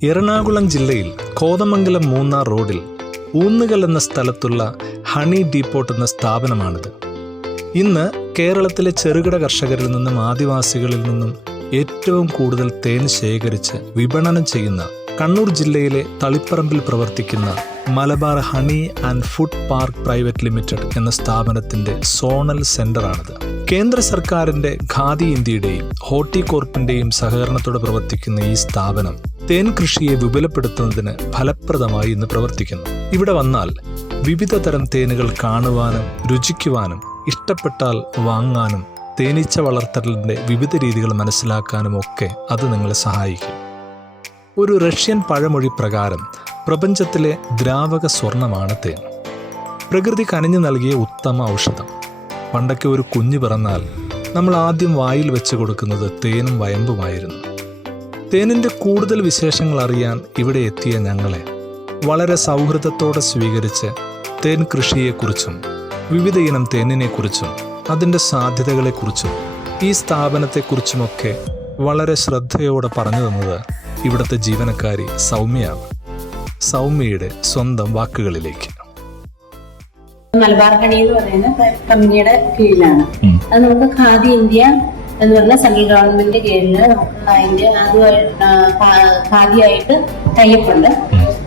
എറണാകുളം ജില്ലയിൽ കോതമംഗലം മൂന്നാർ റോഡിൽ ഊന്നുകൽ എന്ന സ്ഥലത്തുള്ള ഹണി ഡീപ്പോട്ട് എന്ന സ്ഥാപനമാണിത്. ഇന്ന് കേരളത്തിലെ ചെറുകിട കർഷകരിൽ നിന്നും ആദിവാസികളിൽ നിന്നും ഏറ്റവും കൂടുതൽ തേൻ ശേഖരിച്ച് വിപണനം ചെയ്യുന്ന കണ്ണൂർ ജില്ലയിലെ തളിപ്പറമ്പിൽ പ്രവർത്തിക്കുന്ന Malabar honey and food park private limited എന്ന സ്ഥാപനത്തിന്റെ സോണൽ സെന്ററാണിത് കേന്ദ്ര സർക്കാരിന്റെ ഖാദി ഇന്ത്യയുടെയും ഹോർട്ടികോർപ്പിന്റെയും സഹകരണത്തോടെ പ്രവർത്തിക്കുന്ന ഈ സ്ഥാപനം തേൻ കൃഷിയെ വിപുലപ്പെടുത്തുന്നതിന് ഫലപ്രദമായി ഇന്ന് പ്രവർത്തിക്കുന്നു. ഇവിടെ വന്നാൽ വിവിധ തരം തേനുകൾ കാണുവാനും രുചിക്കുവാനും ഇഷ്ടപ്പെട്ടാൽ വാങ്ങാനും തേനീച്ച വളർത്തലിന്റെ വിവിധ രീതികൾ മനസ്സിലാക്കാനും ഒക്കെ അത് നിങ്ങളെ സഹായിക്കും. ഒരു റഷ്യൻ പഴമൊഴി പ്രകാരം പ്രപഞ്ചത്തിലെ ദ്രാവക സ്വർണമാണ് തേൻ. പ്രകൃതി കനിഞ്ഞു നൽകിയ ഉത്തമ ഔഷധം. പണ്ടൊക്കെ ഒരു കുഞ്ഞു പിറന്നാൽ നമ്മൾ ആദ്യം വായിൽ വെച്ച് കൊടുക്കുന്നത് തേനും വയമ്പുമായിരുന്നു. തേനിന്റെ കൂടുതൽ വിശേഷങ്ങൾ അറിയാൻ ഇവിടെ എത്തിയ ഞങ്ങളെ വളരെ സൗഹൃദത്തോടെ സ്വീകരിച്ച് തേൻ കൃഷിയെക്കുറിച്ചും വിവിധ ഇനം തേനിനെക്കുറിച്ചും അതിന്റെ സാധ്യതകളെക്കുറിച്ചും ഈ സ്ഥാപനത്തെക്കുറിച്ചുമൊക്കെ വളരെ ശ്രദ്ധയോടെ പറഞ്ഞു തന്നത് ഇവിടുത്തെ ജീവനക്കാരി സൗമ്യയാണ് സൗമ്യയുടെ സ്വന്തം വാക്കുകളിലേക്ക്. മലബാർ ഹണി എന്ന് പറയുന്ന കമ്പനിയുടെ കീഴിലാണ്. അത് നമുക്ക് ഖാദി ഇന്ത്യ എന്ന് പറഞ്ഞ സെൻട്രൽ ഗവൺമെന്റിന്റെ കീഴിൽ നമുക്ക് അതിന്റെ അതുമായി ഖാദിയായിട്ട് ടൈപ്പുണ്ട്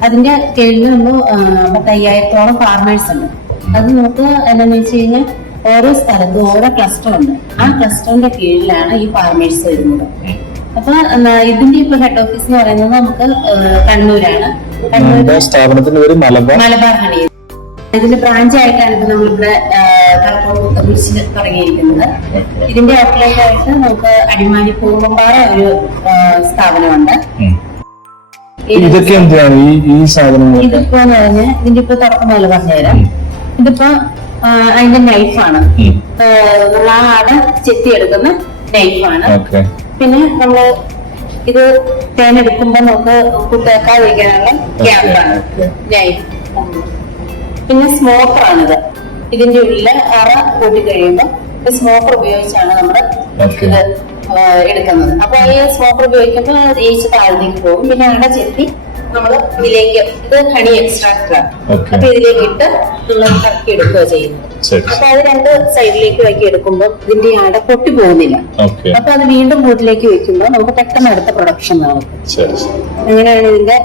അതിന്റെ കീഴിൽ നമ്മൾ പത്തയ്യായിരത്തോളം ഫാർമേഴ്സ് ഉണ്ട്. അത് നമുക്ക് എന്താണെന്ന് വെച്ച് കഴിഞ്ഞാൽ ഓരോ സ്ഥലത്തും ഓരോ ക്ലസ്റ്റർ ഉണ്ട്. ആ ക്ലസ്റ്ററിന്റെ കീഴിലാണ് ഈ ഫാർമേഴ്സ് വരുന്നത്. അപ്പൊ ഇതിന്റെ ഇപ്പൊ ഹെഡ് ഓഫീസ് എന്ന് പറയുന്നത് നമുക്ക് കണ്ണൂരാണ്. കണ്ണൂർ സ്ഥാപനത്തിന്റെ മലബാർ. ഹണി ഇതിന്റെ ബ്രാഞ്ച് ആയിട്ടാണ് ഇത് നമ്മളിവിടെ കുറിച്ച് തുടങ്ങിയിരിക്കുന്നത്. ഇതിന്റെ ഔട്ട്ലെറ്റ് ആയിട്ട് നമുക്ക് അടിമാലി പൂമ്പമ്പാറ ഒരു സ്ഥാപനമുണ്ട്. ഇത് ഇതൊക്കെ എന്താണ് ഈ ഈ സാധനങ്ങൾ ഇതിപ്പോ ഇതിന്റെ ഇപ്പൊ തുടക്കം പോലെ പറഞ്ഞുതരാം. ഇതിപ്പോ അതിന്റെ നൈഫാണ് നമ്മൾ ആ ആട ചെത്തിയെടുക്കുന്ന നൈഫാണ് പിന്നെ നമ്മൾ ഇത് തേനെടുക്കുമ്പോ നമുക്ക് കുത്തേക്കാതിരിക്കാനുള്ള ക്യാമ്പാണ് നൈഫ് പിന്നെ സ്മോക്കറാണിത് ഇതിന്റെ ഉള്ളിൽ അറ കൂട്ടി കഴിയുമ്പോൾ സ്മോക്കർ ഉപയോഗിച്ചാണ് നമ്മൾ ഇത് എടുക്കുന്നത്. അപ്പൊ ഈ സ്മോക്കർ ഉപയോഗിക്കുമ്പോൾ ഏച്ച് താഴ്ന്നേക്ക് പോകും. പിന്നെ അട ചെത്തി നമ്മൾ ഇതിലേക്ക് ഇത് ഹണി എക്സ്ട്രാക്ട് ആണ്. അപ്പൊ ഇതിലേക്ക് ഇട്ട് നമ്മൾ കറക്കി എടുക്കുക ചെയ്യുന്നത്. അപ്പൊ അത് രണ്ട് സൈഡിലേക്ക് വയ്ക്കി എടുക്കുമ്പോൾ ഇതിന്റെ അട പൊട്ടി പോകുന്നില്ല. അപ്പൊ അത് വീണ്ടും കൂട്ടിലേക്ക് വെക്കുമ്പോൾ നമുക്ക് പെട്ടെന്ന് അടുത്ത പ്രൊഡക്ഷൻ നടക്കും അങ്ങനെയാണ് ഇതിന്റെ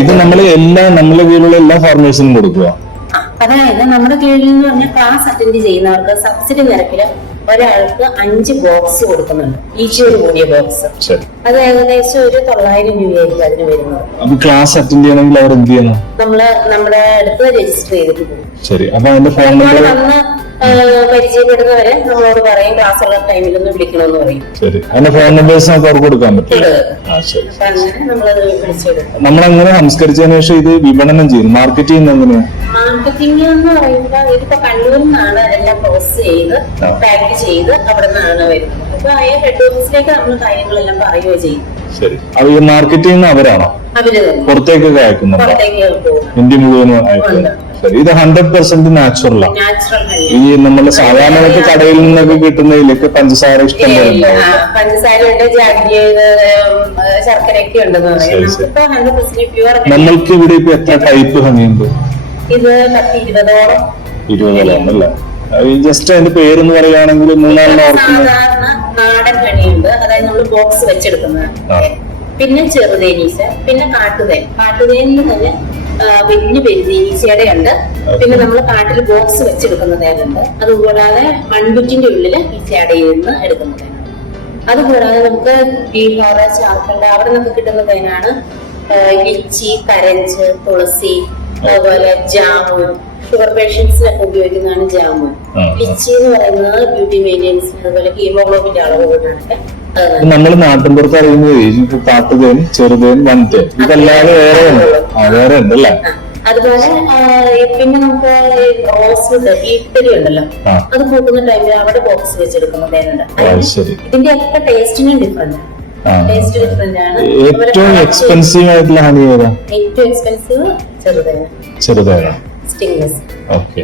ഇത് നമ്മൾ എല്ലാ നമ്മളെ കീഴിലുള്ള എല്ലാ ഫാർമേഴ്സിനും കൊടുക്കുക അതായത് നമ്മുടെ കീഴിൽ എന്ന് പറഞ്ഞാൽ ക്ലാസ് അറ്റൻഡ് ചെയ്യുന്നവർക്ക് സബ്സിഡി നിരക്കിൽ ഒരാൾക്ക് അഞ്ച് ബോക്സ് കൊടുക്കുന്നുണ്ട്. ഈച്ചോട് കൂടിയ ബോക്സ് അത് ഏകദേശം ഒരു തൊള്ളായിരം രൂപയായിരിക്കും അതിന് വരുന്നത്. ക്ലാസ് അറ്റൻഡ് ചെയ്യണമെങ്കിൽ അവർ എന്ത് ചെയ്യണം? നമ്മൾ നമ്മുടെ അടുത്ത് രജിസ്റ്റർ ചെയ്തിട്ട് പോകും. ശരി. അപ്പൊ അതിന്റെ ഫോൺ നമ്പർ പരിചയപ്പെടുന്നവരെ നമ്മളോട് പറയും ക്ലാസ്സുള്ള ടൈമിൽ ഒന്ന് വിളിക്കണമെന്ന് പറയും. ശരി. അതിന്റെ ഫോൺ നമ്പേഴ്സ് നമുക്ക് അവർക്ക് കൊടുക്കാൻ പറ്റും. അപ്പൊ അങ്ങനെ നമ്മളത് വിളിച്ചെടുക്കും. നമ്മളെങ്ങനെ സംസ്കരിച്ചതിന് ശേഷം ഇത് വിപണനം ചെയ്യുന്നു. മാർക്കറ്റ് ചെയ്യുന്ന എങ്ങനെയാ മാർക്കറ്റിംഗ് എന്ന് പറയുമ്പോൾ ഇതിപ്പോ കണ്ണൂരിൽ നിന്നാണ് എല്ലാം പ്രോസസ് ചെയ്ത്. പാക്ക് ചെയ്ത് അവിടെ നിന്നാണ് വരുന്നത്. അപ്പൊ അയാൾ ഹെഡ് ഓഫീസിലേക്ക് നമ്മൾ കാര്യങ്ങളെല്ലാം പറയുകയോ ചെയ്യും. ശരി. അത് മാർക്കറ്റിംഗ് മാർക്കറ്റ് ചെയ്യുന്ന അവരാണോ? അവർ തന്നെ. പുറത്തേക്കൊക്കെ അയക്കുന്നുണ്ടോ? പുറത്തേക്ക് പോകും. ഇന്ത്യ മുഴുവനും അയക്കുന്നത്. ശരി ഇത് ഹൺഡ്രഡ് പെർസെന്റ് നാച്ചുറൽ ആണ് ഈ നമ്മുടെ സാധാരണ കടയിൽ നിന്നൊക്കെ കിട്ടുന്നതിലൊക്കെ പഞ്ചസാര ഇഷ്ടം പോലെ ഉണ്ടാവും. പഞ്ചസാര ഉണ്ട് നമ്മൾക്ക് ഇവിടെ ഇപ്പൊ എത്ര ടൈപ്പ് ഹണിയുണ്ട് ഇത് ഇരുപതോളം. ഇരുപതോളം അല്ലേ? ജസ്റ്റ് അതിന്റെ പേരെന്ന് പറയുകയാണെങ്കിൽ മൂന്നാലെണ്ണം ഓർക്കുന്നത് നാടൻ കണിയുണ്ട് അതായത് നമ്മൾ ബോക്സ് വെച്ചെടുക്കുന്നത്. പിന്നെ ചെറുതേനീസ് പിന്നെ കാട്ടുതേൻ. കാട്ടുതേനിൽ തന്നെ വലിയ പെരുതേനീച്ചയുടെ ഉണ്ട് പിന്നെ നമ്മൾ കാട്ടിൽ ബോക്സ് വെച്ചെടുക്കുന്നതായിട്ടുണ്ട് അതുകൂടാതെ മൺകുറ്റിന്റെ ഉള്ളിൽ ഈ ചേടയിൽ നിന്ന് എടുക്കുന്നത് അതുകൂടാതെ നമുക്ക് ബീഹാർ ജാർഖണ്ഡ് അവിടെ നിന്നൊക്കെ കിട്ടുന്ന തേനാണ് ഇച്ചി കരഞ്ച് തുളസി അതുപോലെ ജാമുൻ. ഷുഗർ പേഷ്യൻസിനൊക്കെ ഉപയോഗിക്കുന്നതാണ് ജാമുൻ. ഇച്ചി എന്ന് പറയുന്നത് ബ്യൂട്ടി മെയിന്റെ അതുപോലെ ഹീമോഗ്ലോബിന്റെ അളവ് കൂടാനൊക്കെ അത് നാട്ടിൻ പുറത്ത് അറിയുന്നത് കാട്ടുതേൻ ചെറുതേൻ വൻതേൻ ഇതല്ലാതെ വേറെ ഉണ്ട്. വേറെ ഉണ്ട് അല്ലേ? അതുപോലെ പിന്നെ നമുക്ക് റോസ്വുഡ് റോസ് വുഡ് ഈട്ടരി ഉണ്ടല്ലോ. അത് കൂട്ടുന്ന ടൈമിൽ അവിടെ ബോക്സ് വെച്ചെടുക്കുന്ന തേനുണ്ട് ഇതിന്റെ ഒക്കെ ടേസ്റ്റിനും ഡിഫറെന്റ് ടേസ്റ്റ് ഡിഫറെന്റ് ആണ്. ഏറ്റവും എക്സ്പെൻസീവ് ആയിട്ടുള്ള ഹണി ഏതാ? ഏറ്റവും എക്സ്പെൻസീവ് ചെറുതേന ചെറുതേന ഓക്കെ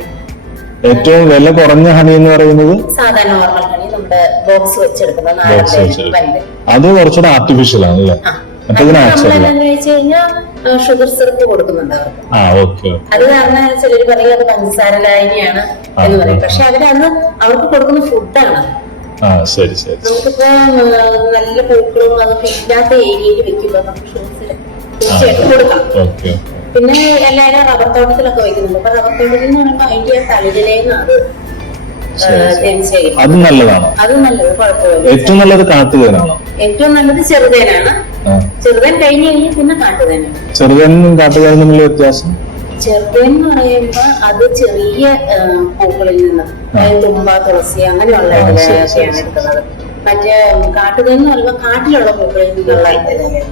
ഏറ്റവും വില കുറഞ്ഞ ഹണി എന്ന് പറയുന്നത്? സാധാരണ നോർമൽ ബോക്സ് വെച്ചെടുക്കുന്നത് നാടൻ വലുത്. അത് കുറച്ചുകൂടെ ആർട്ടിഫിഷ്യൽ ആണല്ലേ ഷുഗർ സിറപ്പ് കൊടുക്കുന്നുണ്ട് അവർക്ക്. അത് കാരണം ചിലർ പറയും അത് പഞ്ചസാര ലായനിയാണ് എന്ന് പറയും. പക്ഷെ അവരന്ന് അവർക്ക് കൊടുക്കുന്ന ഫുഡാണ് നമുക്കിപ്പോ നല്ല പൂക്കളും അതൊക്കെ ഇല്ലാത്ത ഏരിയയിൽ വെക്കുമ്പോ നമുക്ക് ഷുഗർ സിറപ്പ് തീർച്ചയായിട്ടും കൊടുക്കാം. പിന്നെ എല്ലാവരും റബ്ബർ തോട്ടത്തിലൊക്കെ വെക്കുന്നുണ്ട്. അപ്പൊ റബ്ബർ തോട്ടത്തിൽ നിന്ന് പറയുമ്പോ അതിന്റെ ആ തളിരിലേന്ന് അത് നല്ലതാണ്. അത് നല്ലത് കുഴപ്പമില്ല. ഏറ്റവും നല്ലത് കാട്ടുതേനാണ്. ഏറ്റവും നല്ലത് ചെറുതേനാണ്. ചെറുതേൻ കഴിഞ്ഞ് കഴിഞ്ഞാൽ പിന്നെ കാട്ടുതേനാണ്. ചെറുതേനും കാട്ടുതേനും തമ്മിലുള്ള വ്യത്യാസം? ചെറുതേൻ എന്ന് പറയുമ്പോ അത് ചെറിയ പൂക്കളിൽ നിന്ന്. തുമ്പ തുളസി അങ്ങനെയുള്ള ശരി. എടുക്കുന്നത്. മറ്റേ കാട്ടുതേൻ എന്ന് പറയുമ്പോ കാട്ടിലുള്ള പൂക്കളിൽ നിന്നുള്ള ഇതല്ലേ.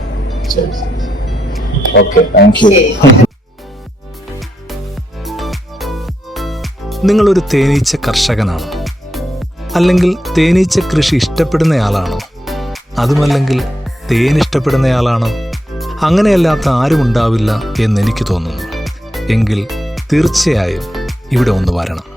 Okay thank you. നിങ്ങളൊരു തേനീച്ച കർഷകനാണോ? അല്ലെങ്കിൽ തേനീച്ച കൃഷി ഇഷ്ടപ്പെടുന്നയാളാണോ? അതുമല്ലെങ്കിൽ തേൻ ഇഷ്ടപ്പെടുന്നയാളാണോ? അങ്ങനെയല്ലാത്ത ആരും ഉണ്ടാവില്ല എന്നെനിക്ക് തോന്നുന്നു. എങ്കിൽ തീർച്ചയായും ഇവിടെ ഒന്ന് വരണം.